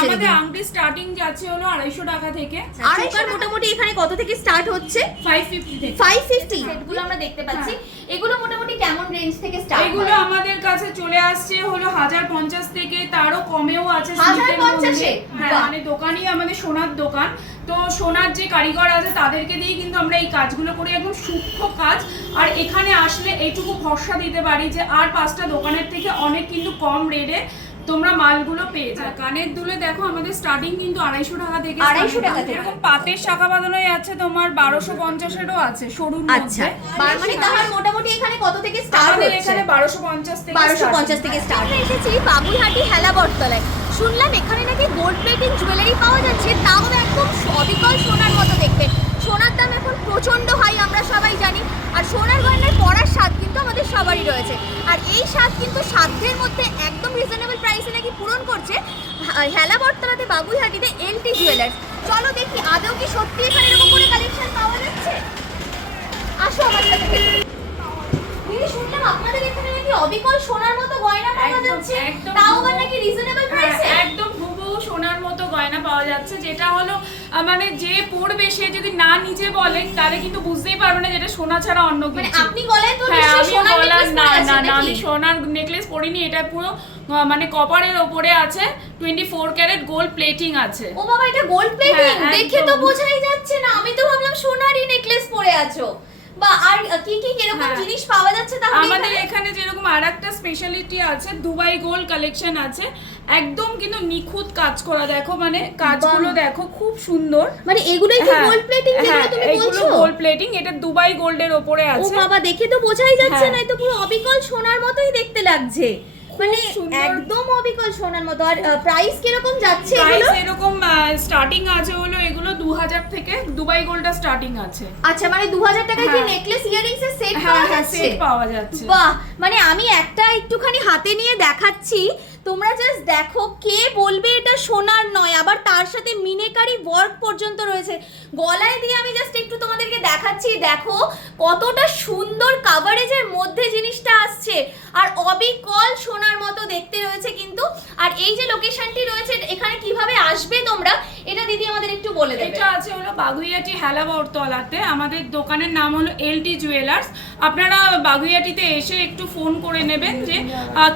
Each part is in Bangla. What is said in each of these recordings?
যাচ্ছে? আমাদের আংটি স্টার্টিং যাচ্ছে হলো 250 টাকা থেকে। চোকার মোটামুটি এখানে কত থেকে স্টার্ট হচ্ছে? 550 থেকে। 550 সেটগুলো আমরা দেখতে পাচ্ছি। এগুলো মোটামুটি কেমন রেঞ্জ থেকে স্টার্ট? এগুলো আমাদের কাছে চলে আসছে হলো 1050 থেকে, তারও কমেও আছে। 1050 হ্যাঁ, মানে দোকানই আমাদের সোনার দোকান, তো সোনার যে কারিগর আছে তাদেরকে দিয়ে কিন্তু আমরা এই কাজগুলো করি, একদম সূক্ষ্ম কাজ। আর এখানে আসলে এইটুকু ভরসা দিতে পারি যে আর 5টা দোকানের থেকে অনেক কিন্তু কম রেটে তোমরা মালগুলো পেয়ে যাবে। কানের দুলে দেখো আমাদের স্টার্টিং কিন্তু 250 টাকা থেকে। 250 টাকা থেকে এরকম পাতের শাখা বাঁধানো আছে তোমার 1250-এরও আছে সরুর মধ্যে। আচ্ছা, মানে তাহলে মোটামুটি এখানে কত থেকে স্টার্ট হচ্ছে? আমাদের এখানে 1250 থেকে 1250 থেকে স্টার্ট। এসেছি বাবুইহাটি হেলা বটতলায়। শুনলাম এখানে নাকি গোল্ড প্লেটিং জুয়েলারি পাওয়া যাচ্ছে, তাও একদম অবিকল সোনার মতো দেখতে। সোনার দাম এখন প্রচন্ড হাই, আমরা সবাই জানি। আর সোনার গয়নায় পরার স্বাদ কিন্তু আমাদের সবারই রয়েছে, আর এই স্বাদ কিন্তু সাধ্যের মধ্যে একদম রিজনেবল প্রাইসে নাকি পূরণ করছে হেলা বটতলাতে বাবুইহাটিতে এলটি জুয়েলার্স। চলো দেখি আদৌ কি সত্যি এখানে এরকম করে কালেকশন পাওয়া যাচ্ছে। আসো আমার সাথে। দিদি, শুনলাম আপনাদের এখানে নাকি অবিকল সোনার মতো গয়না পাওয়া যাচ্ছে, তাও আবার নাকি রিজনেবল প্রাইসে। একদম হুবহু সোনার মতো গয়না পাওয়া যাচ্ছে, যেটা হলো মানে যে পড়বে সে যদি না নিজে বলে তাহলে কিন্তু বুঝতেই পারবে না যেটা সোনা ছাড়া অন্য কিছু। মানে আপনি গলায় তো হ্যাঁ, নিশ্চয়ই সোনার নেকলেস না পরে না আছেন না, নাকি? আমি সোনার নেকলেস পরিনি, এটা পুরো মানে কপারের উপরে আছে, 24 ক্যারেট গোল্ড প্লেটিং আছে। ও বাবা, এটা গোল্ড প্লেটিং? হ্যাঁ, দেখে তো একদম। বোঝাই যাচ্ছে না, আমি তো ভাবলাম সোনারই নেকলেস পরে আছো। বা আর কি কি কিরকম হ্যাঁ। জিনিস পাওয়া যাচ্ছে তাহলে আমাদের এখানে যেরকম আরেকটা স্পেশালিটি আছে, দুবাই গোল্ড কালেকশন আছে, একদম কিন্তু নিখুঁত কাজ করা। দেখো মানে কাজগুলো দেখো খুব সুন্দর। মানে এগুলোই কি গোল্ড প্লেটিং যেগুলো তুমি এগুলো বলছো? গোল্ড প্লেটিং, এটা দুবাই গোল্ডের উপরে ও আছে। বাবা, দেখে তো বোঝাই যাচ্ছে হ্যাঁ। না, এটা পুরো অবিকল সোনার মতোই দেখতে লাগছে, মানে সুন্দর। একদম অবিকল সোনার মতো। আর প্রাইস কিরকম যাচ্ছে প্রাইস এগুলো? এরকম স্টার্টিং আছে হলো এগুলো 2000 থেকে, দুবাই গোল্ডটা স্টার্টিং আছে। আচ্ছা, মানে 2000 টাকায় কি হ্যাঁ। নেকলেস ইয়ারিংস এর সেট হ্যাঁ পাওয়া হ্যাঁ, যাচ্ছে? সেট পাওয়া যাচ্ছে। বাহ, মানে আমি একটা একটুখানি হাতে নিয়ে দেখাচ্ছি, তোমরা জাস্ট দেখো, কে বলবে এটা সোনার নয়। আবার তার সাথে মিনেকারি ওয়ার্ক পর্যন্ত রয়েছে। গলায় দিয়ে আমি জাস্ট একটু তোমাদেরকে দেখাচ্ছি, দেখো কতটা সুন্দর কাভারেজের মধ্যে জিনিসটা আসছে, আর অবিকল সোনার মতো দেখতে রয়েছে কিন্তু। আর এই যে লোকেশনটি রয়েছে, এখানে কিভাবে আসবে তোমরা, এটা দিদি আমাদের একটু বলে দেবে। এটা আছে হলো বাগুইয়াটি হেলা বটতলাতে, আমাদের দোকানের নাম হলো এলটি জুয়েলার্স। আপনারা বাগুইয়াটিতে এসে একটু ফোন করে নেবেন যে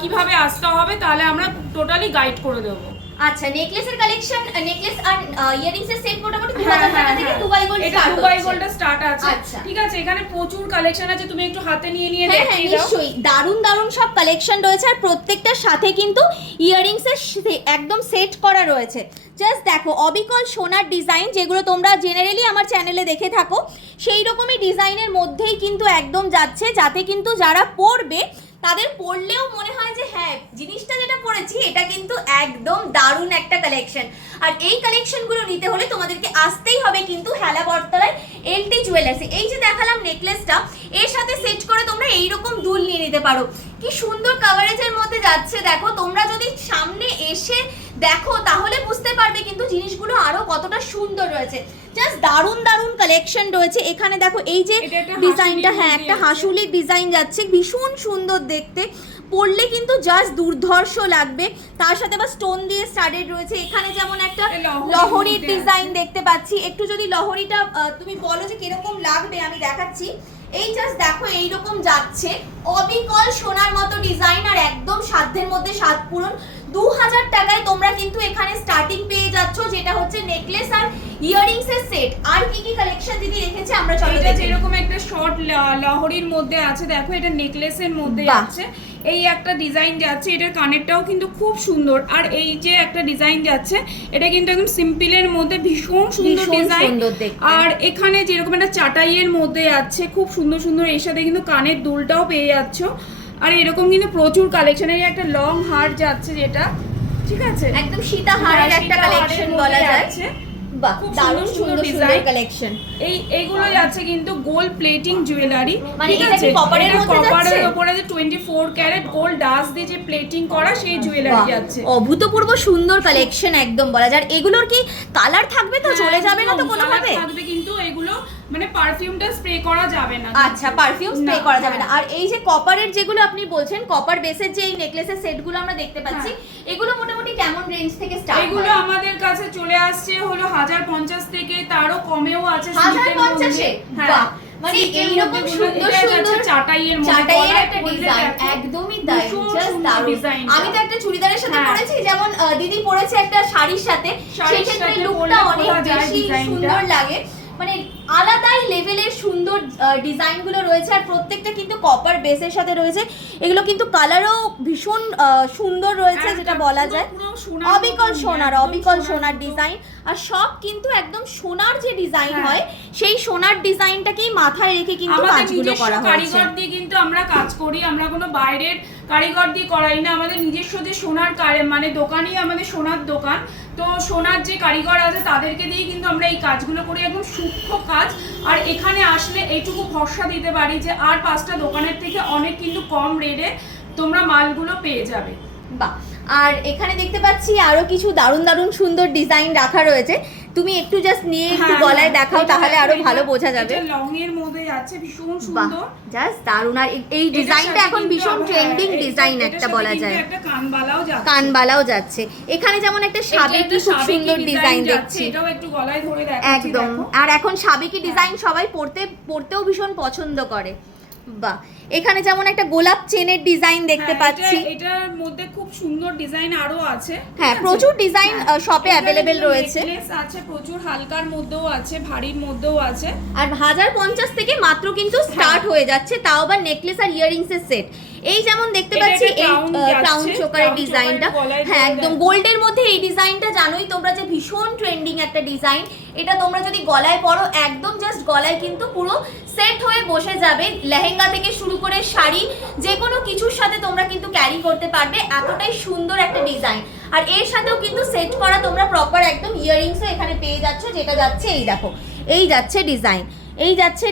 কিভাবে আসতে হবে, তাহলে আমরা টোটালি গাইড করে দেবো। আচ্ছা, নেকলেসের কালেকশন, নেকলেস আর ইয়ারিংস এর সেট মোটামুটি 2000 টাকা থেকে দুবাই গোল্ড এটা স্টার্ট দুবাই হচ্ছে। গোল্ডটা স্টার্ট আছে। আচ্ছা। ঠিক আছে, এখানে প্রচুর কালেকশন আছে, তুমি একটু হাতে নিয়ে নিয়ে হ্যাঁ হ্যাঁ, দেখিয়ে দাও। নিশ্চয়ই দারুণ দারুণ সব কালেকশন রয়েছে, আর প্রত্যেকটার সাথে কিন্তু ইয়ারিংস এর একদম সেট করা রয়েছে। জাস্ট দেখো, অবিকল সোনার ডিজাইন, যেগুলো তোমরা জেনারেলি আমার চ্যানেলে দেখে থাকো, সেই রকমই ডিজাইনের মধ্যেই কিন্তু একদম যাচ্ছে, যাতে কিন্তু যারা পরবে তাদের পরলেও মনে হয় যে হ্যাঁ, জিনিসটা যেটা পরেছি এটা কিন্তু একদম দারুণ একটা কালেকশন। আর এই কালেকশনগুলো নিতে হলে তোমাদেরকে আসতেই হবে কিন্তু হেলা বটতলায় এলটি জুয়েলার্স। এই যে দেখালাম নেকলেসটা, এর সাথে সেট করে তোমরা এইরকম দুল নিয়ে নিতে পারো। কি সুন্দর কাভারেজের মধ্যে যাচ্ছে, দেখো তোমরা যদি সামনে এসে দেখো তাহলে বুঝতে পারবে কিন্তু জিনিসগুলো আরো কতটা সুন্দর রয়েছে। জাস্ট দারুণ দারুণ কালেকশন রয়েছে এখানে। দেখো এই যে ডিজাইনটা, হ্যাঁ একটা হাসুলির ডিজাইন যাচ্ছে, ভীষণ সুন্দর দেখতে, পরলে কিন্তু জাস্ট দুর্ধর্ষ লাগবে। তার সাথে আবার স্টোন দিয়ে স্টাডেড রয়েছে। এখানে যেমন একটা লহরির ডিজাইন দেখতে পাচ্ছি, একটু যদি লহরিটা তুমি বলো যে কিরকম লাগবে আমি দেখাচ্ছি। এই জাস্ট দেখো, এইরকম যাচ্ছে, অবিকল সোনার মতো ডিজাইন, আর একদম সাধ্যের মধ্যে স্বাদ পূরণ। 2000 টাকায় তোমরা কিন্তু এখানে স্টার্টিং পেয়ে যাচ্ছ, যেটা হচ্ছে নেকলেস আর ইয়ারিংস এর সেট। আর কি কি কালেকশন দিদি রেখেছে আমরা চলো এটা দেখি। যেরকম একটা শর্ট লহরির মধ্যে আছে, দেখো এটা নেকলেসের মধ্যে আছে, এই একটা ডিজাইন যাচ্ছে, এটার কানেরটাও কিন্তু খুব সুন্দর। আর এই যে একটা ডিজাইন যাচ্ছে, এটা কিন্তু একদম সিম্পলের মধ্যে ভীষণ সুন্দর ডিজাইন। আর এখানে যেরকম একটা চাটাইয়ের মধ্যে আছে, খুব সুন্দর সুন্দর, এর সাথে কিন্তু কানের দুলটাও পেয়ে যাচ্ছ। আর এরকম কিন্তু প্রচুর কালেকশন, এই একটা লং হার যাচ্ছে যেটা, ঠিক আছে, একদম সীতা হারের একটা কালেকশন বলা যায়। বাহ, খুব দারুণ সুন্দর সুন্দর কালেকশন। এইগুলো যাচ্ছে কিন্তু গোল্ড প্লেটিং জুয়েলারি, মানে ঠিক এটা আছে, কি কপারের মধ্যে যাচ্ছে? কপারের উপরে যে 24 ক্যারেট গোল্ড ডাস্ট দিয়ে যে প্লেটিং করা সেই জুয়েলারি যাচ্ছে। অভূতপূর্ব সুন্দর কালেকশন একদম বলা যায়। এগুলোর কি কালার থাকবে তো, চলে যাবে না তো কোনোভাবে? থাকবে কিন্তু এগুলো মানে পারফিউমটা স্প্রে করা যাবে না। আচ্ছা, পারফিউম স্প্রে করা যাবে না। আর এই যে কপারের যেগুলো আপনি বলছেন, কপার বেসের যে এই নেকলেসের সেটগুলো আমরা দেখতে পাচ্ছি, এগুলো মোটামুটি কেমন রেঞ্জ থেকে স্টার্ট হয়? এগুলো আমাদের কাছে চলে আসছে হলো 1050 থেকে, তারও কমেও আছে। 1050-এ? বাহ, মানে এইরকম সুন্দর সুন্দর চাটাইয়ের একটা ডিজাইন, একদমই তাই, জাস্ট দারুণ। আমি তো একটা চুড়িদারের সাথে পরেছি, যেমন দিদি পরেছে একটা শাড়ির সাথে, সেক্ষেত্রে লুকটা অনেক বেশি সুন্দর লাগে। মানে আলাদাই লেভেলের সুন্দর ডিজাইনগুলো রয়েছে, আর প্রত্যেকটা কিন্তু কপার বেসের সাথে রয়েছে। এগুলো কিন্তু কালারও ভীষণ সুন্দর রয়েছে, যেটা বলা যায় অবিকল সোনার ডিজাইন। আর সব কিন্তু একদম সোনার যে ডিজাইন হয়, সেই সোনার ডিজাইনটাকেই মাথায় রেখে কিন্তু কাজগুলো করা হয়েছে। কারিগর দিয়ে কিন্তু আমরা কাজ করি, আমরা কোনো বাইরের কারিগর দিয়ে করাই না। আমাদের নিজস্ব যে সোনার মানে দোকানই আমাদের সোনার দোকান, তো সোনার যে কারিগর আছে তাদেরকে দিয়ে কিন্তু আমরা এই কাজগুলো করি, একদম সূক্ষ্ম কাজ। আর এখানে আসলে এইটুকু ভরসা দিতে পারি যে আর 5টা দোকানের থেকে অনেক কিন্তু কম রেটে তোমরা মালগুলো পেয়ে যাবে। বাহ, আর এখানে দেখতে পাচ্ছি আরো কিছু দারুণ দারুণ সুন্দর ডিজাইন রাখা রয়েছে। তুমি একটু জাস্ট নিয়ে একটু গলায় দেখাও, তাহলে আরো ভালো বোঝা যাবে। এটা লং এর মধ্যে আছে, ভীষণ সুন্দর, জাস্ট দারুণ। আর এই ডিজাইনটা এখন ভীষণ ট্রেন্ডিং ডিজাইন একটা বলা যায়। একটা কানবালাও যাচ্ছে। এখানে যেমন একটা সাবেকি খুব সুন্দর ডিজাইন দেখছি, এটাও একটু গলায় ধরে দেখাচ্ছি। একদম। আর এখন সাবেকি ডিজাইন সবাই পরতেও ভীষণ পছন্দ করে। বাহ, এখানে যেমন একটা গোলাপ চেনের ডিজাইন দেখতে পাচ্ছি। এটার মধ্যে খুব সুন্দর ডিজাইন আরো আছে। হ্যাঁ, প্রচুর ডিজাইন শপে অ্যাভেলেবেল রয়েছে। নেকলেস আছে প্রচুর, হালকার মধ্যেও আছে, ভারীর মধ্যেও আছে। আর 1050 থেকে মাত্র কিন্তু স্টার্ট হয়ে যাচ্ছে, তাও আবার নেকলেস আর ইয়াররিংস এর সেট। এই যেমন দেখতে পাচ্ছি এই ক্রাউন চোকারের ডিজাইনটা, হ্যাঁ একদম গোল্ডের মধ্যে এই ডিজাইনটা জানোই তোমরা যে ভীষণ ট্রেন্ডিং একটা ডিজাইন। এটা তোমরা যদি গলায় পরো, একদম জাস্ট গলায় কিন্তু পুরো সেট হয়ে বসে যাবে। লেহেঙ্গা থেকে শুরু করে শাড়ি, যে কোনো কিছুর সাথে তোমরা কিন্তু ক্যারি করতে পারবে, এতটাই সুন্দর একটা ডিজাইন। আর এর সাথেও কিন্তু সেট করা তোমরা প্রপার একদম ইয়াররিংসও এখানে পেয়ে যাচ্ছ, যেটা যাচ্ছে এই দেখো, এই যাচ্ছে ডিজাইন, এই যাচ্ছে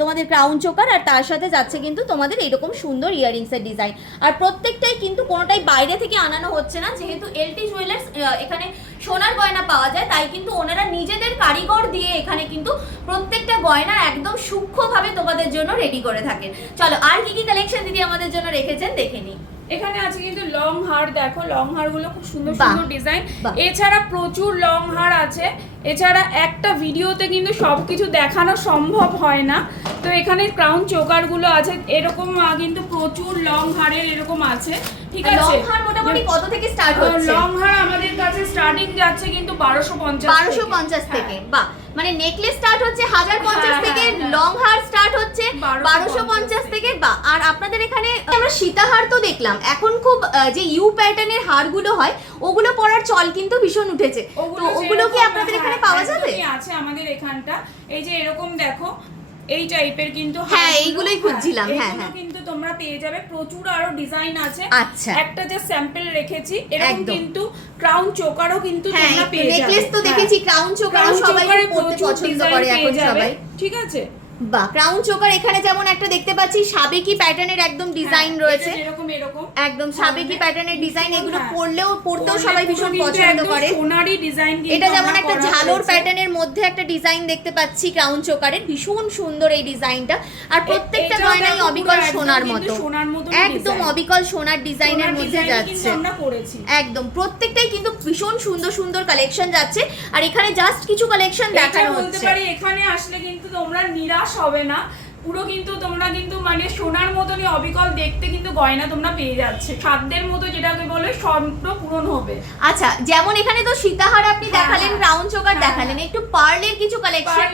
তোমাদের ক্রাউন চোকার, আর তার সাথে যাচ্ছে কিন্তু তোমাদের এইরকম সুন্দর ইয়াররিংসের ডিজাইন। আর প্রত্যেকটাই কিন্তু কোনোটাই বাইরে থেকে আনানো হচ্ছে না, যেহেতু এলটি জুয়েলার্স এখানে সোনার গয়না পাওয়া যায়, তাই কিন্তু ওনারা নিজেদের কারিগর দিয়ে এখানে কিন্তু প্রত্যেকটা গয়না একদম সূক্ষ্মভাবে তোমাদের জন্য রেডি করে থাকেন। চলো আর কি কি কালেকশন দিদি আমাদের জন্য রেখেছেন দেখে নিই। এখানে আছে কিন্তু লং হার, দেখো লং হার গুলো খুব সুন্দর সুন্দর ডিজাইন। এছাড়া প্রচুর লং হার আছে। এছাড়া একটা ভিডিওতে কিন্তু সবকিছু দেখানো সম্ভব হয় না, তো এখানে ক্রাউন চোকার গুলো আছে, এরকম কিন্তু প্রচুর লং হারের এরকম আছে। ঠিক আছে, লং হার মোটামুটি কত থেকে স্টার্ট হচ্ছে? লং হার আমাদের কাছে স্টার্টিং যাচ্ছে কিন্তু 1250 থেকে। বাহ, মানে নেকলেস স্টার্ট হচ্ছে 1050 থেকে, লং হার স্টার্ট হচ্ছে 1250 থেকে। বাহ, আর আপনাদের এখানে আমরা সীতাহার তো দেখলাম, এখন খুব যে ইউ প্যাটার্নের হারগুলো হয় ওগুলো পরার চল কিন্তু ভীষণ উঠেছে, তো ওগুলো কি আপনাদের এখানে পাওয়া যাবে? আছে আমাদের এখানটা, এই যে এরকম দেখো এই টাইপের কিন্তু, হ্যাঁ এইগুলোই খুঁজছিলাম। হ্যাঁ হ্যাঁ, কিন্তু তোমরা পেয়ে যাবে, প্রচুর আরো ডিজাইন আছে। আচ্ছা, একটা যে স্যাম্পল রেখেছি, এরকম কিন্তু ক্রাউন চোকারও কিন্তু তোমরা পেয়ে যাবে। নেকলেস তো দেখেছি, ক্রাউন চোকারও সবাই পরতে পছন্দ করে এখন সবাই। ঠিক আছে, বাহ, ক্রাউন চোকার এখানে যেমন একটা দেখতে পাচ্ছি সাবেকি প্যাটার্নের একদম ডিজাইন রয়েছে, এরকম একদম সাবেকি প্যাটার্নের ডিজাইন। এগুলো পরতেও সবাই ভীষণ পছন্দ করে। সোনারি ডিজাইন, এটা যেমন একটা ঝালর প্যাটার্নের মধ্যে একটা ডিজাইন দেখতে পাচ্ছি ক্রাউন চোকারের, ভীষণ সুন্দর এই ডিজাইনটা। আর প্রত্যেকটা গয়নাই অবিকল সোনার মতো, একদম অবিকল সোনার ডিজাইনের মধ্যে যাচ্ছে। একদম প্রত্যেকটাই কিন্তু ভীষণ সুন্দর সুন্দর কালেকশন যাচ্ছে। আর এখানে জাস্ট কিছু কালেকশন দেখানো হচ্ছে। এখানে আসলে কিন্তু তোমরা নিরাশ হবে না, পুরো কিন্তু তোমরা কিন্তু মানে সোনার মতনই অবিকল দেখতে কিন্তু গয়না তোমরা পেয়ে যাচ্ছে, সাধ্যের মতো যেটাকে বলে স্বপ্ন পূরণ হবে। আচ্ছা, যেমন এখানে তো সীতাহার আপনি দেখালেন, ক্রাউন চোকার দেখালেন, একটু পার্লের কিছু কালেকশন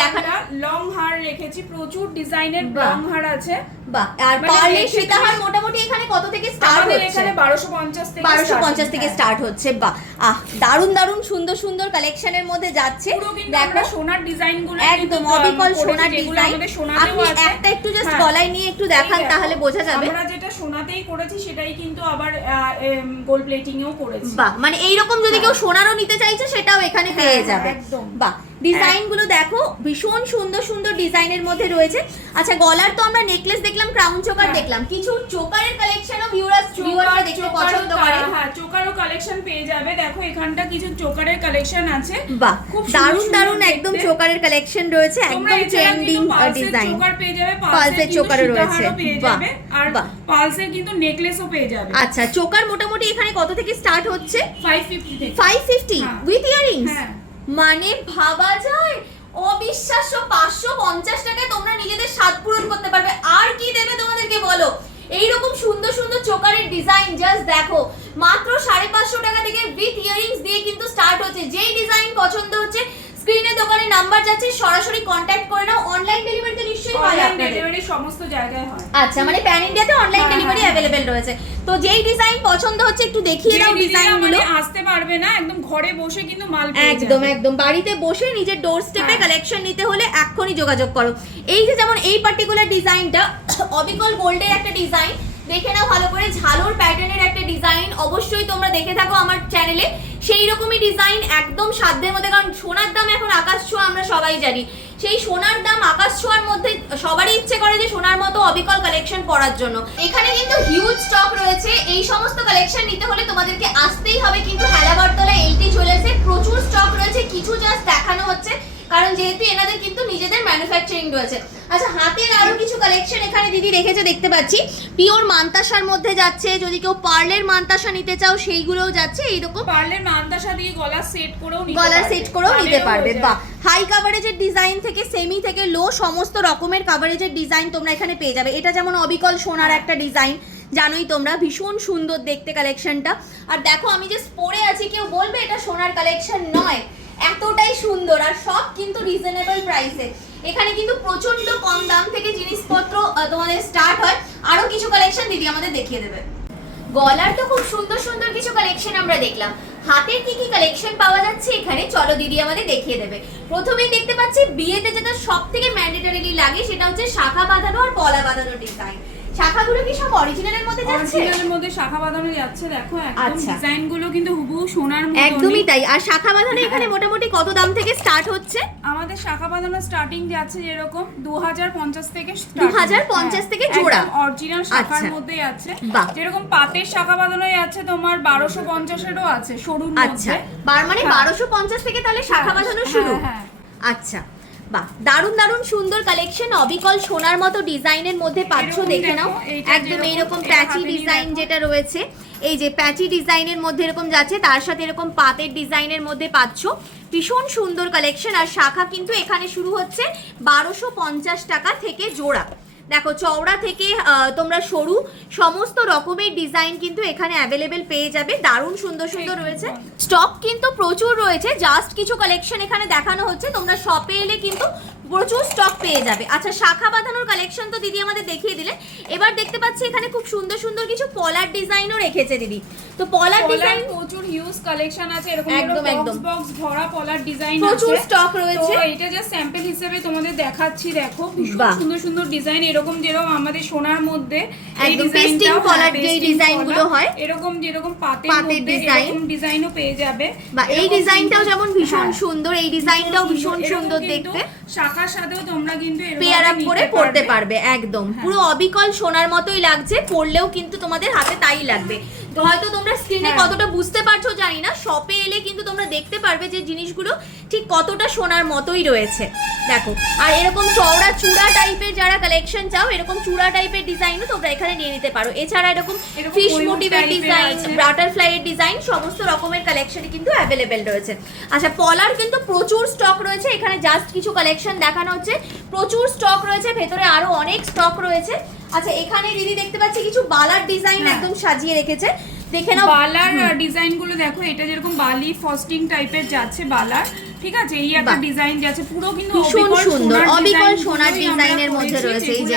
দেখানো। লং হার রেখেছি, প্রচুর ডিজাইনের লং হার আছে। বাহ, আর পার্লের সীতাহার মোটামুটি এখানে কত থেকে স্টার্ট হচ্ছে? এখানে 1250 থেকে স্টার্ট হচ্ছে। বাহ, দারুন দারুন সুন্দর সুন্দর কালেকশনের মধ্যে যাচ্ছে। দেখো সোনার ডিজাইনগুলো একদম অবিকল সোনার ডিজাইন। আপনি একটা একটু জাস্ট গলায় নিয়ে একটু দেখান, তাহলে বোঝা যাবে। আমরা যেটা সোনাতেই করেছি সেটাই কিন্তু আবার গোল্ড প্লেটিং এও করেছি। বাহ, মানে এইরকম যদি কেউ সোনারও নিতে চাইছে সেটাও এখানে পেয়ে যাবে। একদম। বাহ, ডিজাইনগুলো দেখো ভীষণ সুন্দর সুন্দর ডিজাইনের মধ্যে রয়েছে। আচ্ছা গলার তো আমরা নেকলেস দেখলাম, ক্রাউন চোকার দেখলাম, কিছু চোকারের কালেকশনও ভিউয়ার্সরা দেখতে পছন্দ করে। হ্যাঁ চোকারও কালেকশন পেয়ে যাবে। দেখো এখানটা কিছু চোকারের কালেকশন আছে, বাহ দারুন দারুন একদম চোকারের কালেকশন রয়েছে, একদম ট্রেন্ডিং ডিজাইন। চোকার পেয়ে যাবে, পালসের চোকারও রয়েছে, বাহ আর পালসের কিন্তু নেকলেসও পেয়ে যাবে। আচ্ছা চোকার মোটামুটি এখানে কত থেকে স্টার্ট হচ্ছে? 550 থেকে। 550 উইথ ইয়ারিংস? হ্যাঁ মানে ভাবা যায় অবিশ্বাস্য, 550 টাকায় তোমরা নিজেদের স্বাদ পূরণ করতে পারবে। আর কি দেবে তোমাদেরকে বলো? এইরকম সুন্দর সুন্দর চোকারের ডিজাইন জাস্ট দেখো, মাত্র 550 টাকা থেকে উইথ ইয়ারিংস দিয়ে কিন্তু স্টার্ট হচ্ছে। যেই ডিজাইন পছন্দ হচ্ছে স্ক্রিনে দোকানে নাম্বার যাচ্ছে, সরাসরি কন্ট্যাক্ট করে নাও। অনলাইন ডেলিভারি তো নিশ্চয়ই হয়, অনলাইন ডেলিভারি সমস্ত জায়গায় হয়। আচ্ছা মানে প্যান ইন্ডিয়াতে অনলাইন ডেলিভারি अवेलेबल রয়েছে। তো যেই ডিজাইন পছন্দ হচ্ছে একটু দেখিয়ে দাও ডিজাইনগুলো। আসতে পারবে না, একদম ঘরে বসে কিন্তু মাল পেয়ে যাবে। একদম একদম বাড়িতে বসে নিজের ডোর স্টেপে কালেকশন নিতে হলে এক্ষুনি যোগাযোগ করো। এই যে যেমন এই পার্টিকুলার ডিজাইনটা অবিকল গোল্ডের একটা ডিজাইন, দেখে নাও ভালো করে, ঝালোর প্যাটার্নের একটা ডিজাইন। অবশ্যই তোমরা দেখে থাকো আমার চ্যানেলে, সেই রকমই ডিজাইন একদম সাধ্যের মধ্যে। কারণ সোনার দাম এখন আকাশ ছোঁয়া, আমরা সবাই জানি। সেই সোনার দাম আকাশ ছোঁয়ার মধ্যে সবারই ইচ্ছে করে যে সোনার মতো অবিকল কালেকশন পরার জন্য। এখানে কিন্তু হিউজ স্টক রয়েছে। এই সমস্ত কালেকশন নিতে হলে তোমাদেরকে আসতেই হবে কিন্তু হেলাবরতলা এলটি জুয়েলার্সে। প্রচুর স্টক রয়েছে, কিছু জাস্ট দেখানো হচ্ছে কারণ যেহেতু এনাদের কিন্তু নিজেদের ম্যানুফ্যাকচারিং রয়েছে। আচ্ছা হাতের আরো কিছু কালেকশন এখানে দিদি রেখেছে দেখতে পাচ্ছি, পিওর মানতাসার মধ্যে যাচ্ছে। যদি কেউ পার্লের মানতাসা নিতে চাও সেইগুলোও যাচ্ছে। এইরকম পার্লের মানতাসা দিয়ে গলা সেট করেও নিতে পারবে। বাহ হাই কাভারেজের ডিজাইন থেকে সেমি থেকে লো সমস্ত রকমের কাভারেজের ডিজাইন তোমরা এখানে পেয়ে যাবে। এটা যেমন অবিকল সোনার একটা ডিজাইন, জানোই তোমরা ভীষণ সুন্দর দেখতে কালেকশনটা। আর দেখো আমি যে পরে আছি, কেউ বলবে এটা সোনার কালেকশন নয়, এতটাই সুন্দর। আর সব কিন্তু রিজনেবল প্রাইসে। এখানে কিন্তু প্রচন্ড কম দাম থেকে জিনিসপত্র তোমাদের স্টার্ট হয়। আরো কিছু কালেকশন দিদি আমাদের দেখিয়ে দেবে। গলার তো খুব সুন্দর সুন্দর কিছু কালেকশন আমরা দেখলাম, হাতের কি কি কালেকশন পাওয়া যাচ্ছে এখানে চলো দিদি আমাদের দেখিয়ে দেবে। প্রথমেই দেখতে পাচ্ছি বিয়েতে যেটা সবথেকে ম্যান্ডেটরিলি লাগে সেটা হচ্ছে শাখা বাঁধানো আর পলা বাঁধানো ডিজাইন। শাখাগুলো কি সব অরিজিনালের মধ্যে যাচ্ছে? অরিজিনালের মধ্যে শাখা বাঁধানো যাচ্ছে। দেখো একদম ডিজাইনগুলো কিন্তু হুবহু সোনার মতো, একদমই তাই। আর শাখা বাঁধানো এখানে মোটামুটি কত দাম থেকে স্টার্ট হচ্ছে? আমাদের শাখা বাঁধানো স্টার্টিং যাচ্ছে যেরকম 2050 থেকে 2050 থেকে জোড়া অরিজিনাল শাখার মধ্যেই আছে। যেরকম পাতের শাখা বাঁধানো যাচ্ছে তোমার 1250 এরও আছে সরুর মধ্যে। আচ্ছা মানে 1250 থেকে তাহলে শাখা বাঁধানো শুরু। আচ্ছা বাহ দারুন দারুন সুন্দর কালেকশন অবিকল সোনার মতো ডিজাইনের মধ্যে পাচ্ছ। দেখে নাও একদম এইরকম প্যাচি ডিজাইন যেটা রয়েছে, এই যে প্যাচি ডিজাইনের মধ্যে এরকম যাচ্ছে, তার সাথে এরকম পাতের ডিজাইনের মধ্যে পাচ্ছ। ভীষণ সুন্দর কালেকশন। আর শাখা কিন্তু এখানে শুরু হচ্ছে 1250 টাকা থেকে জোড়া। দেখো চওড়া থেকে তোমরা সরু সমস্ত রকমের ডিজাইন কিন্তু এখানে অ্যাভেলেবেল পেয়ে যাবে। দারুণ সুন্দর সুন্দর রয়েছে, স্টক কিন্তু প্রচুর রয়েছে। জাস্ট কিছু কালেকশন এখানে দেখানো হচ্ছে, তোমরা শপে এলে কিন্তু প্রচুর স্টক পেয়ে যাবে। আচ্ছা শাখা বাঁধানোর কালেকশন তো দিদি আমাদের দেখিয়ে দিলেন। এবার দেখতে পাচ্ছি এখানে খুব সুন্দর সুন্দর কিছু পলার ডিজাইনও রেখেছে দিদি। তো পলার ডিজাইন প্রচুর হিউজ কালেকশন আছে, এরকম একদম বক্স ভরা পলার ডিজাইন আছে, প্রচুর স্টক রয়েছে। তো এটা জাস্ট স্যাম্পল হিসেবে তোমাদের দেখাচ্ছি। দেখো সুন্দর সুন্দর ডিজাইন, এরকম যেরকম আমাদের সোনার মধ্যে এই ডিজাইনটাও পলার যে ডিজাইনগুলো হয় এরকম যেরকম পাতের ডিজাইন ডিজাইনও পেয়ে যাবে। বা এই ডিজাইনটাও যেমন ভীষণ সুন্দর, এই ডিজাইনটাও ভীষণ সুন্দর দেখতে। শাখার সাথেও তোমরা কিন্তু পেয়ার আপ করে পড়তে পারবে। একদম পুরো অবিকল সোনার মতোই লাগছে, পরলেও কিন্তু তোমাদের হাতে তাই লাগবে। তো হয়তো তোমরা স্ক্রিনে কতটা বুঝতে পারছো জানি না, শপে এলে কিন্তু তোমরা দেখতে পারবে যে জিনিসগুলো ঠিক কতটা সোনার মতোই রয়েছে। দেখো আর এরকম চওড়া চূড়া টাইপের যারা কালেকশন চাও, এরকম চূড়া টাইপের ডিজাইনও তোমরা এখানে নিয়ে নিতে পারো। এছাড়া এরকম ফিশ মোটিভের ডিজাইন, বাটারফ্লাই এর ডিজাইন সমস্ত রকমের কালেকশনই কিন্তু অ্যাভেলেবেল রয়েছে। আচ্ছা পলার কিন্তু প্রচুর স্টক রয়েছে, এখানে জাস্ট কিছু কালেকশন দেখানো হচ্ছে, প্রচুর স্টক রয়েছে, ভেতরে আরো অনেক স্টক রয়েছে। আচ্ছা এখানে দিদি দেখতে পাচ্ছি কিছু বালার ডিজাইন একদম সাজিয়ে রেখেছে, দেখে নাও। বালার ডিজাইন গুলো দেখো, এটা যেরকম বালি ফস্টিং টাইপের যাচ্ছে বালার, ঠিক আছে? এই একটা ডিজাইন যাচ্ছে পুরো কিন্তু সুন্দর অবিকল সোনার ডিজাইনের মধ্যে রয়েছে। এই যে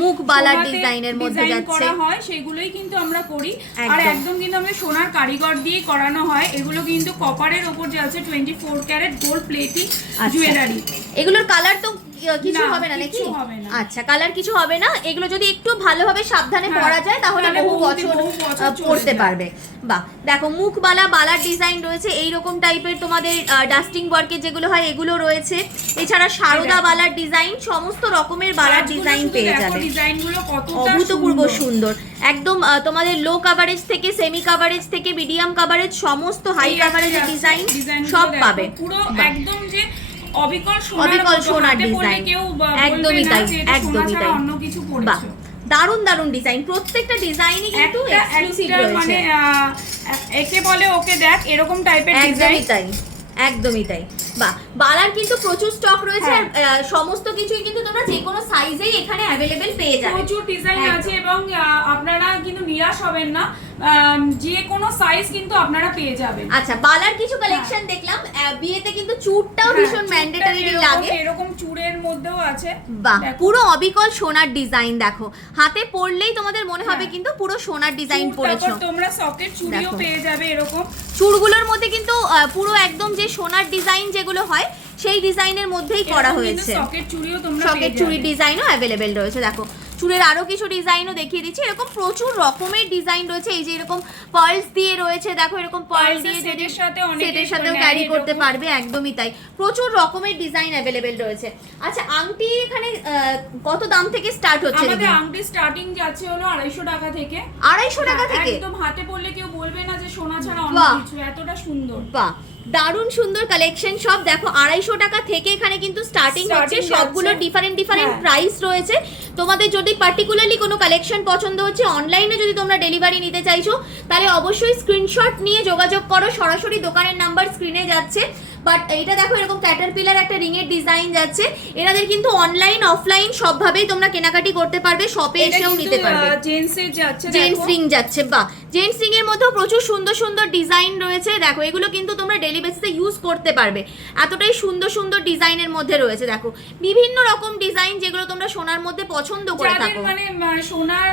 মুখ বালার ডিজাইনের মধ্যে যাচ্ছে করা হয়, সেগুলোই কিন্তু আমরা করি। আর একদম কিন্তু আমাদের সোনার কারিগর দিয়ে করানো হয়। এগুলো কিন্তু কপারের উপর যাচ্ছে 24 ক্যারেট গোল্ড প্লেটিং জুয়েলারি। এগুলোর কালার তো কিছু না, হবে না নাকি? কিছু হবে না। আচ্ছা, কালার কিছু হবে না। এগুলো যদি একটু ভালোভাবে সাবধানে হ্যাঁ, পরা যায় তাহলে তাহলে বহু বহু বছর বছর চলে পরতে যায়। পারবে। বাহ, দেখো মুখবালা বালার ডিজাইন রয়েছে, এইরকম টাইপের তোমাদের ডাস্টিং ওয়ার্কের যেগুলো হয় এগুলো রয়েছে। এছাড়া সারদা বালার ডিজাইন, সমস্ত রকমের বালার ডিজাইন পেয়ে যাবে। ডিজাইনগুলো কতটা অভূতপূর্ব সুন্দর, একদম তোমাদের লো কাভারেজ থেকে সেমি কাভারেজ থেকে মিডিয়াম কাভারেজ সমস্ত হাই কাভারেজের ডিজাইন সব পাবে। পুরো বাহ। একদম যে অবিকল অবিকল সোনার হাতে পরলে ডিজাইন, কেউ একদমই তাই, একদমই তাই। অন্য কিছু বাহ, পড়েছো। দারুন দারুন ডিজাইন, প্রত্যেকটা ডিজাইনই কিন্তু এক্সক্লুসিভ রয়েছে। মানে একে বলে ওকে দেখ এরকম টাইপের ডিজাইন। একদমই তাই, একদমই তাই। বাহ, বালার কিন্তু প্রচুর স্টক রয়েছে, আর হ্যাঁ। সমস্ত কিছুই কিন্তু তোমরা যে কোনো সাইজেই এখানে অ্যাভেলেবেল পেয়ে যাবে। প্রচুর ডিজাইন একদম। আছে এবং আপনারা কিন্তু নিরাশ হবেন না, যে কোনো সাইজ কিন্তু আপনারা পেয়ে যাবেন। আচ্ছা, বালার কিছু কালেকশন দেখলাম, বিয়েতে কিন্তু চুড়টাও ভীষণ চুড়টা ম্যান্ডেটরি এরকম- লাগে। এরকম চুড়ের মধ্যেও আছে। বাহ, দেখো। পুরো অবিকল সোনার ডিজাইন, দেখো হাতে পরলেই তোমাদের মনে হবে হ্যাঁ। কিন্তু পুরো সোনার ডিজাইন চুড়, পরেছো। তারপর তোমরা সকেট চুড়িও দেখো। পেয়ে যাবে এরকম। চুড়গুলোর মধ্যে কিন্তু পুরো একদম যে সোনার ডিজাইন যেগুলো হয় সেই ডিজাইনের মধ্যেই করা এরকম কিন্তু হয়েছে। সকেট চুড়িও তোমরা সকেট পেয়ে চুড়ি যাবে। ডিজাইনও অ্যাভেলেবেল রয়েছে। দেখো চুড়ের আরো কিছু ডিজাইনও দেখিয়ে দিচ্ছি, এরকম প্রচুর রকমের ডিজাইন রয়েছে। এই যে এরকম পার্লস দিয়ে রয়েছে, দেখো এরকম পার্ল Pearls দিয়ে এর যদি সেটের সাথে অনেকে সেটের সাথেও নেয় ক্যারি করতে এরকম। পারবে, একদমই তাই। প্রচুর রকমের ডিজাইন অ্যাভেলেবেল রয়েছে। আচ্ছা, আংটি এখানে কত দাম থেকে স্টার্ট হচ্ছে? আমাদের আংটি স্টার্টিং যাচ্ছে হলো 250 টাকা থেকে। 250 টাকা হ্যাঁ, থেকে? একদম হাতে পড়লে কেউ বলবে না যে সোনা ছাড়া অন্য বাহ। কিছু, এতটা সুন্দর। বাহ, দারুণ সুন্দর কালেকশন সব। দেখো 250 টাকা থেকে এখানে কিন্তু স্টার্টিং হচ্ছে, Starting সবগুলো যাচ্ছে। ডিফারেন্ট হ্যাঁ। প্রাইস রয়েছে। তোমাদের যদি পার্টিকুলারলি কোনো কালেকশন পছন্দ হচ্ছে, অনলাইনে যদি তোমরা ডেলিভারি নিতে চাইছো, তাহলে অবশ্যই স্ক্রিনশট নিয়ে যোগাযোগ করো। সরাসরি দোকানের নাম্বার স্ক্রিনে যাচ্ছে। বাট এইটা দেখো এরকম ক্যাটারপিলার একটা রিং এর ডিজাইন যাচ্ছে। এনাদের কিন্তু অনলাইন অফলাইন সবভাবেই তোমরা কেনাকাটি করতে পারবে, শপে এসেও নিতে পারবে। জেন্টস এর যাচ্ছে, জেন্টস দেখো। রিং যাচ্ছে। বাহ, জেন্টস রিং এর মধ্যেও প্রচুর সুন্দর সুন্দর ডিজাইন রয়েছে। দেখো এগুলো কিন্তু তোমরা ডেলি বেসিসে ইউজ করতে পারবে, এতটাই সুন্দর সুন্দর ডিজাইনের মধ্যে রয়েছে। দেখো বিভিন্ন রকম ডিজাইন যেগুলো তোমরা সোনার মধ্যে পছন্দ করে যাদের থাকো। মানে সোনার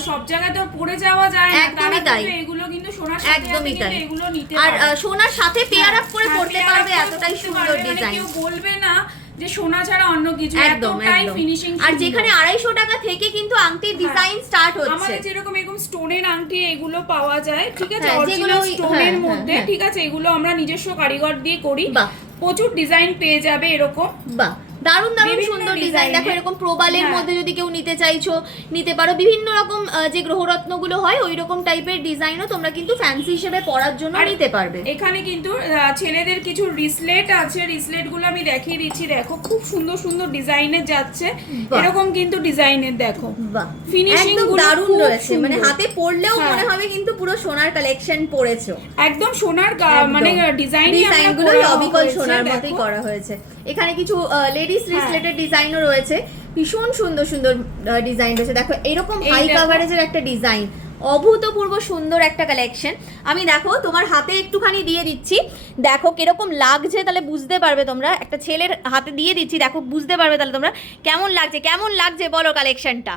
সব জায়গায় তো পরে যাওয়া যায় না, একদমই তারা তাই। কিন্তু এগুলো কিন্তু সোনার সাথে একদমই কিন্তু তাই। এগুলো নিতে আর পারে। সোনার সাথে পেয়ার আপ করে হ্যাঁ, পড়তে pair up পারবে, করে এতটাই পরতে সুন্দর পারবে, মানে ডিজাইন। কেউ বলবে না যে সোনা ছাড়া অন্য কিছু, একদম এতটাই একদম। ফিনিশিং। আর যেখানে 250 টাকা থেকে কিন্তু আংটির ডিজাইন স্টার্ট হচ্ছে। আমাদের যেরকম এরকম স্টোনের আংটি এগুলো পাওয়া যায়, ঠিক আছে, হ্যাঁ, অরিজিনাল যেগুলো ওই- স্টোনের হ্যাঁ, মধ্যে, হ্যাঁ। ঠিক আছে, এগুলো আমরা নিজস্ব কারিগর দিয়ে করি। বাহ। প্রচুর ডিজাইন পেয়ে যাবে এরকম। বাহ, দারুণ দারুণ বিভিন্ন সুন্দর ডিজাইন। ডিজাইনের। দেখো এরকম প্রবালের হ্যাঁ। মধ্যে যদি কেউ নিতে চাইছো নিতে পারো। বিভিন্ন রকম যে গ্রহরত্নগুলো হয় ওই রকম টাইপের ডিজাইনও তোমরা কিন্তু ফ্যান্সি হিসেবে পরার জন্য আর নিতে পারবে। এখানে কিন্তু ছেলেদের কিছু রিসলেট আছে, রিসলেট গুলো আমি দেখিয়ে দিচ্ছি। দেখো খুব সুন্দর সুন্দর ডিজাইনের যাচ্ছে, বাহ। এরকম কিন্তু ডিজাইনের দেখো বাহ, ফিনিশিং একদম গুলো দারুণ খুব রয়েছে, মানে সুন্দর। হাতে পরলেও হ্যাঁ। মনে হবে কিন্তু পুরো সোনার কালেকশন পরেছো। একদম সোনার মানে ডিজাইন ডিজাইনগুলো অবিকল সোনার মতোই করা হয়েছে। এখানে কিছু লেডিস হ্যাঁ। রিসলেটেড ডিজাইনও রয়েছে, ভীষণ সুন্দর সুন্দর ডিজাইন রয়েছে। দেখো এরকম এই হাই দেখো। কাভারেজের একটা ডিজাইন, অভূতপূর্ব সুন্দর একটা কালেকশন। আমি দেখো তোমার হাতে একটুখানি দিয়ে দিচ্ছি, দেখো কিরকম লাগছে, তাহলে বুঝতে পারবে তোমরা। একটা ছেলের হাতে দিয়ে দিচ্ছি, দেখো বুঝতে পারবে তাহলে তোমরা কেমন লাগছে। কেমন লাগছে বলো কালেকশনটা?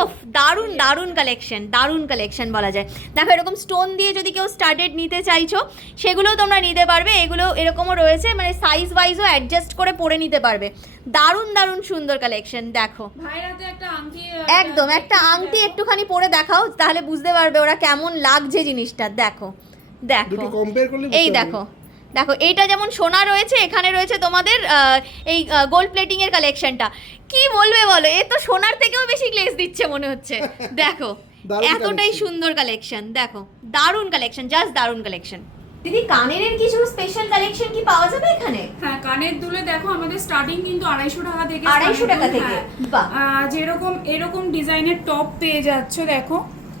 ওফ, দারুণ দারুণ কালেকশন, দারুণ কালেকশন বলা যায়। দেখো এরকম স্টোন দিয়ে যদি কেউ স্টার্টেড নিতে চাইছো সেগুলোও তোমরা নিতে পারবে। এগুলো এরকমও রয়েছে, মানে সাইজ ওয়াইজও অ্যাডজাস্ট করে পরে নিতে পারবে। দারুণ দারুণ সুন্দর কালেকশন। দেখো ভাইয়ের হাতে একটা আংটি, একদম একটা আংটি একটুখানি পরে দেখাও, তাহলে বুঝতে পারবে ওরা কেমন লাগছে জিনিসটা। দেখো দেখো দুটো কম্পেয়ার করলে এই বুঝতে দেখো দেখো এইটা যেমন সোনা রয়েছে, এখানে রয়েছে তোমাদের এই গোল্ড প্লেটিং এর কালেকশনটা। কি বলবে বলো, এ তো সোনার থেকেও বেশি গ্লেজ দিচ্ছে মনে হচ্ছে। দেখো দারুণ এতটাই collection। সুন্দর কালেকশন, দেখো দারুণ কালেকশন, জাস্ট দারুণ কালেকশন। দিদি কানের কিছু স্পেশাল কালেকশন কি পাওয়া যাবে এখানে? হ্যাঁ, কানের দুলে দেখো আমাদের স্টার্টিং কিন্তু 250 টাকা থেকে। 250 টাকা starting, থেকে? হ্যাঁ। বাহ। যেরকম এরকম ডিজাইনের টপ পেয়ে যাচ্ছ, দেখো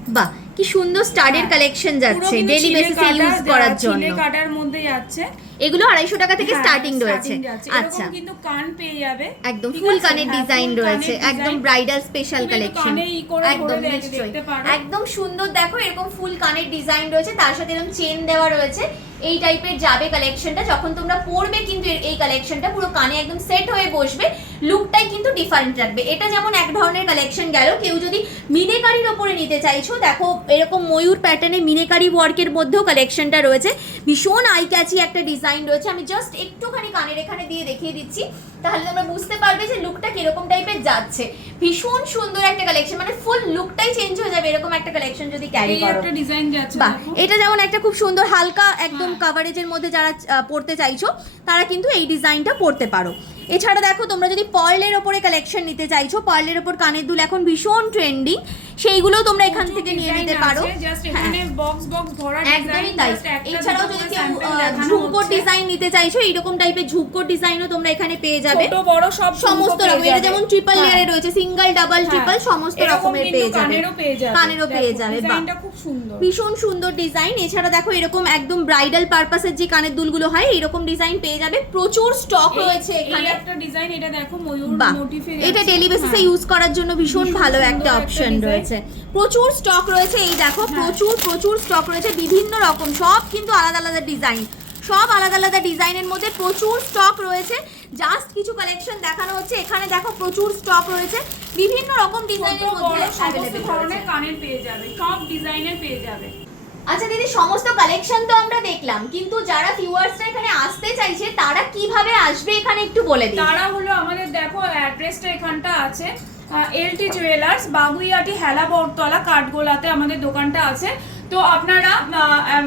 বাহ, কি সুন্দর স্টাডের কালেকশন পুরো যাচ্ছে কিন্তু ডেইলি চিলে বেসিসে কাটা, ইউজ করার জন্য। চিলে কাটার মধ্যে যাচ্ছে। এগুলো 250 টাকা থেকে হ্যাঁ, স্টার্টিং রয়েছে। starting যাচ্ছে। আচ্ছা, এরকম কিন্তু কান পেয়ে যাবে, একদম ঠিক ফুল আছে? কানের হ্যাঁ, ডিজাইন full রয়েছে, কানের একদম design। ব্রাইডাল স্পেশাল তুমি একটু কালেকশন। কানে করে একদম ধরে নিশ্চয়ই, দেখতে পারো। একদম সুন্দর। দেখো এরকম ফুল কানের ডিজাইন রয়েছে, তার সাথে এরকম চেন দেওয়া রয়েছে। এই টাইপের যাবে কালেকশনটা, যখন তোমরা পরবে কিন্তু এই কালেকশনটা পুরো কানে একদম সেট হয়ে বসবে, লুকটাই কিন্তু ডিফারেন্ট রাখবে। এটা যেমন এক ধরনের কালেকশন গেল। কেউ যদি মিনেকারির ওপরে নিতে চাইছো, দেখো এরকম ময়ূর প্যাটার্নে মিনেকারি ওয়ার্কের মধ্যেও কালেকশনটা রয়েছে, ভীষণ আই ক্যাচি একটা ডিজাইন রয়েছে। আমি জাস্ট একটুখানি কানের এখানে দিয়ে দেখিয়ে দিচ্ছি, তাহলে তোমরা বুঝতে পারবে যে লুকটা কিরকম টাইপের যাচ্ছে। ভীষণ সুন্দর একটা কালেকশন, মানে ফুল লুকটাই চেঞ্জ হয়ে যাবে এরকম একটা কালেকশন যদি ক্যারি করো। একটা ডিজাইন যাচ্ছে বাহ, এটা যেমন একটা খুব সুন্দর হালকা একদম কাভারেজের মধ্যে যারা পড়তে চাইছো তারা কিন্তু এই ডিজাইনটা পড়তে পারো। এছাড়া দেখো তোমরা যদি পার্লের ওপরে কালেকশন নিতে চাইছো, পার্লের ওপর কানের দুল এখন ভীষণ ট্রেন্ডিং, সেইগুলো তোমরা এখান থেকে নিয়ে নিতে পারো। একদমই তাই। এছাড়াও যদি কেউ ঝুমকোর ডিজাইন নিতে চাইছো, এইরকম টাইপের ঝুমকোর ডিজাইনও তোমরা এখানে পেয়ে যাবে, ছোট বড় সব সমস্ত রকম। এটা যেমন ট্রিপল লেয়ারে রয়েছে, সিঙ্গেল ডাবল ট্রিপল সমস্ত রকমের পেয়ে যাবে, কানেরও পেয়ে যাবে। ডিজাইনটা খুব সুন্দর, ভীষণ সুন্দর ডিজাইন। এছাড়া দেখো এরকম একদম ব্রাইডাল পারপাসের যে কানের দুলগুলো হয় এরকম ডিজাইন পেয়ে যাবে, প্রচুর স্টক রয়েছে এখানে। একটা ডিজাইন, এটা দেখো ময়ূর মোটিফে, এটা ডেইলি বেসিসে ইউজ করার জন্য ভীষণ ভালো একটা অপশন রয়েছে। প্রচুর স্টক রয়েছে, এই দেখো প্রচুর স্টক রয়েছে বিভিন্ন রকম, সব কিন্তু আলাদা আলাদা ডিজাইন, সব আলাদা আলাদা ডিজাইনের মধ্যে প্রচুর স্টক রয়েছে। জাস্ট কিছু কালেকশন দেখানো হচ্ছে, এখানে দেখো প্রচুর স্টক রয়েছে বিভিন্ন রকম ডিজাইনের মধ্যে अवेलेबल ধরনের কানের পেয়ে যাবে, সব ডিজাইনের পেয়ে যাবে। আচ্ছা দিদি, সমস্ত কালেকশন তো আমরা দেখলাম, কিন্তু যারা ভিউয়ার্সরা এখানে আসতে চাইছে তারা কিভাবে আসবে এখানে একটু বলে দিন। তারা হলো আমাদের দেখো অ্যাড্রেসটা এখানটা আছে, এলটি জুয়েলার্স, বাগুইয়াটি, হেলা বটতলা, কাঠগোলাতে আমাদের দোকানটা আছে। তো আপনারা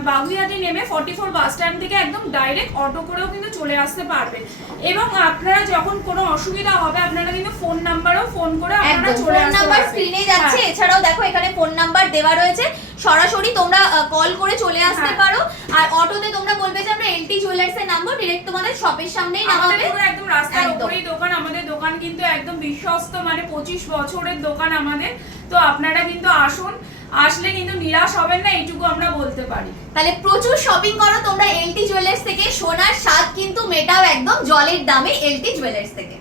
বাগুইয়াটি নেমে 44 বাস স্ট্যান্ড থেকে একদম ডাইরেক্ট অটো করেও কিন্তু চলে আসতে পারবেন। এবং আপনারা যখন কোনো অসুবিধা হবে আপনারা কিন্তু ফোন নাম্বারেও ফোন করে আপনারা চলে আসতে পারবেন। ফোন নাম্বার স্ক্রিনে যাচ্ছে, এছাড়াও দেখো এখানে ফোন নাম্বার দেওয়া রয়েছে, সরাসরি তোমরা কল করে চলে আসতে পারো। আর অটোতে তোমরা বলবে যে আমরা এলটি জুয়েলার্স এর নাম্বার, ডাইরেক্ট তোমাদের শপের সামনেই নামাবে, পুরো একদম রাস্তার উপরেই দোকান। আমাদের দোকান কিন্তু একদম বিশ্বস্ত, মানে 25 বছরের দোকান আমাদের। তো আপনারা কিন্তু আসুন, আসলে কিন্তু নিরাশ হবেন না, এইটুকু আমরা বলতে পারি। তাহলে প্রচুর শপিং করো তোমরা এলটি জুয়েলার্স থেকে, সোনার স্বাদ কিন্তু মেটাও একদম জলের দামে এলটি জুয়েলার্স থেকে।